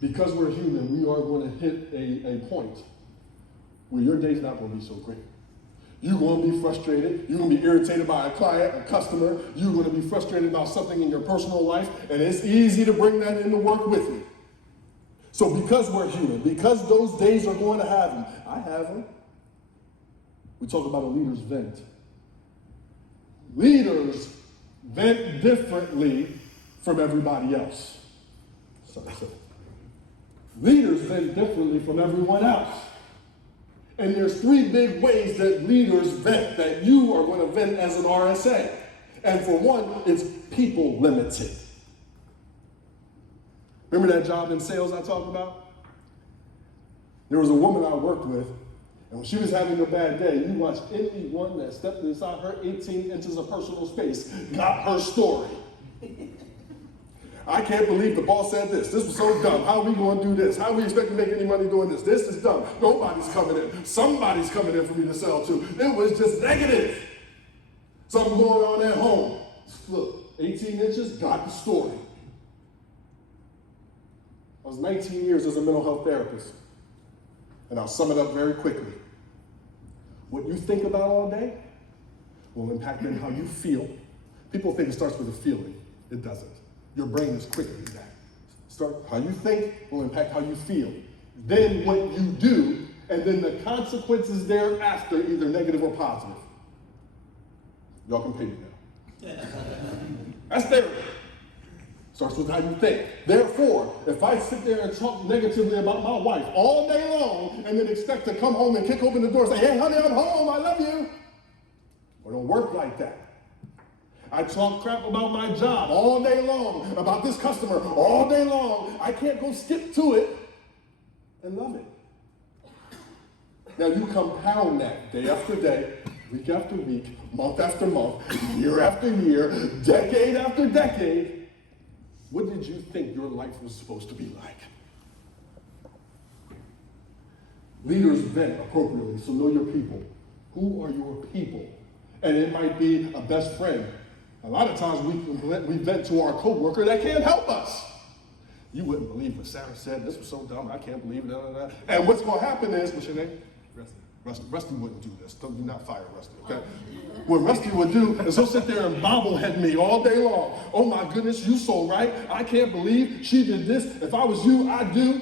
Because we're human, we are going to hit a point where your day's not going to be so great. You're going to be frustrated. You're going to be irritated by a client, a customer. You're going to be frustrated about something in your personal life, and it's easy to bring that into work with you. So because we're human, because those days are going to have them, I have them. We talk about a leader's vent. Leaders vent differently from everybody else. Sorry. Leaders vent differently from everyone else. And there's three big ways that leaders vent, that you are going to vent as an RSA. And for one, it's people limited. Remember that job in sales I talked about? There was a woman I worked with, and when she was having a bad day, you watch anyone that stepped inside her 18 inches of personal space got her story. I can't believe the boss said this. This was so dumb. How are we going to do this? How are we expect to make any money doing this? This is dumb. Nobody's coming in. Somebody's coming in for me to sell to. It was just negative. Something going on at home. Look, 18 inches, got the story. I was 19 years as a mental health therapist. And I'll sum it up very quickly. What you think about all day will impact then how you feel. People think it starts with a feeling. It doesn't. Your brain is quicker than that. Start how you think will impact how you feel. Then what you do, and then the consequences thereafter, either negative or positive. Y'all can pay me now. That's therapy. Starts with how you think. Therefore, if I sit there and talk negatively about my wife all day long and then expect to come home and kick open the door and say, hey, honey, I'm home, I love you. It don't work like that. I talk crap about my job all day long, about this customer all day long. I can't go skip to it and love it. Now you compound that day after day, week after week, month after month, year after year, decade after decade. What did you think your life was supposed to be like? Leaders vent appropriately, so know your people. Who are your people? And it might be a best friend. A lot of times we vent to our coworker that can't help us. You wouldn't believe what Sarah said. This was so dumb. I can't believe it. And what's going to happen is, what's your name? Rusty wouldn't do this. Do not fire Rusty, okay? What Rusty would do is he'll sit there and bobblehead me all day long. Oh my goodness, you so right. I can't believe she did this. If I was you, I'd do.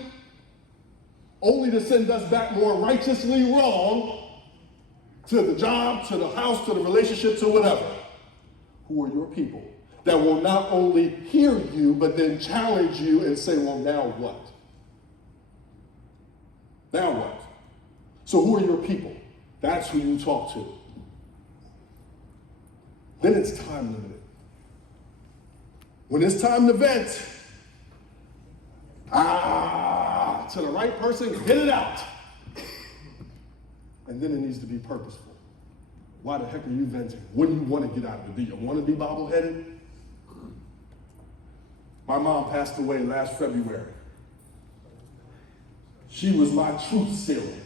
Only to send us back more righteously wrong to the job, to the house, to the relationship, to whatever. Who are your people that will not only hear you, but then challenge you and say, well, now what? Now what? So who are your people? That's who you talk to. Then it's time limited. When it's time to vent, to the right person, get it out. And then it needs to be purposeful. Why the heck are you venting? What do you want to get out of it? Do you want to be bobbleheaded? My mom passed away last February. She was my truth serum.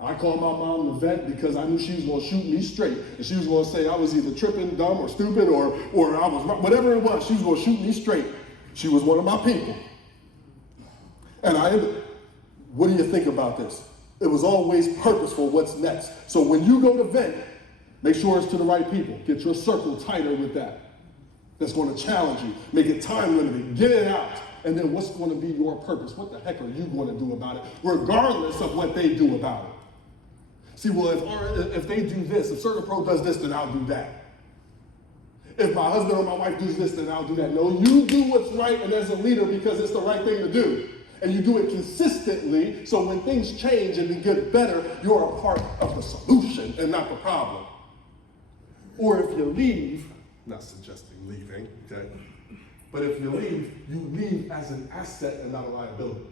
I called my mom to vent because I knew she was going to shoot me straight. And she was going to say I was either tripping, dumb, or stupid, or I was, whatever it was, she was going to shoot me straight. She was one of my people. And what do you think about this? It was always purposeful what's next. So when you go to vent, make sure it's to the right people. Get your circle tighter with that. That's going to challenge you. Make it time limited. Get it out. And then what's going to be your purpose? What the heck are you going to do about it, regardless of what they do about it? See, well, if they do this, if Certain Pro does this, then I'll do that. If my husband or my wife does this, then I'll do that. No, you do what's right, and as a leader, because it's the right thing to do. And you do it consistently, so when things change and they get better, you're a part of the solution and not the problem. Or if you leave, not suggesting leaving, okay? But if you leave as an asset and not a liability.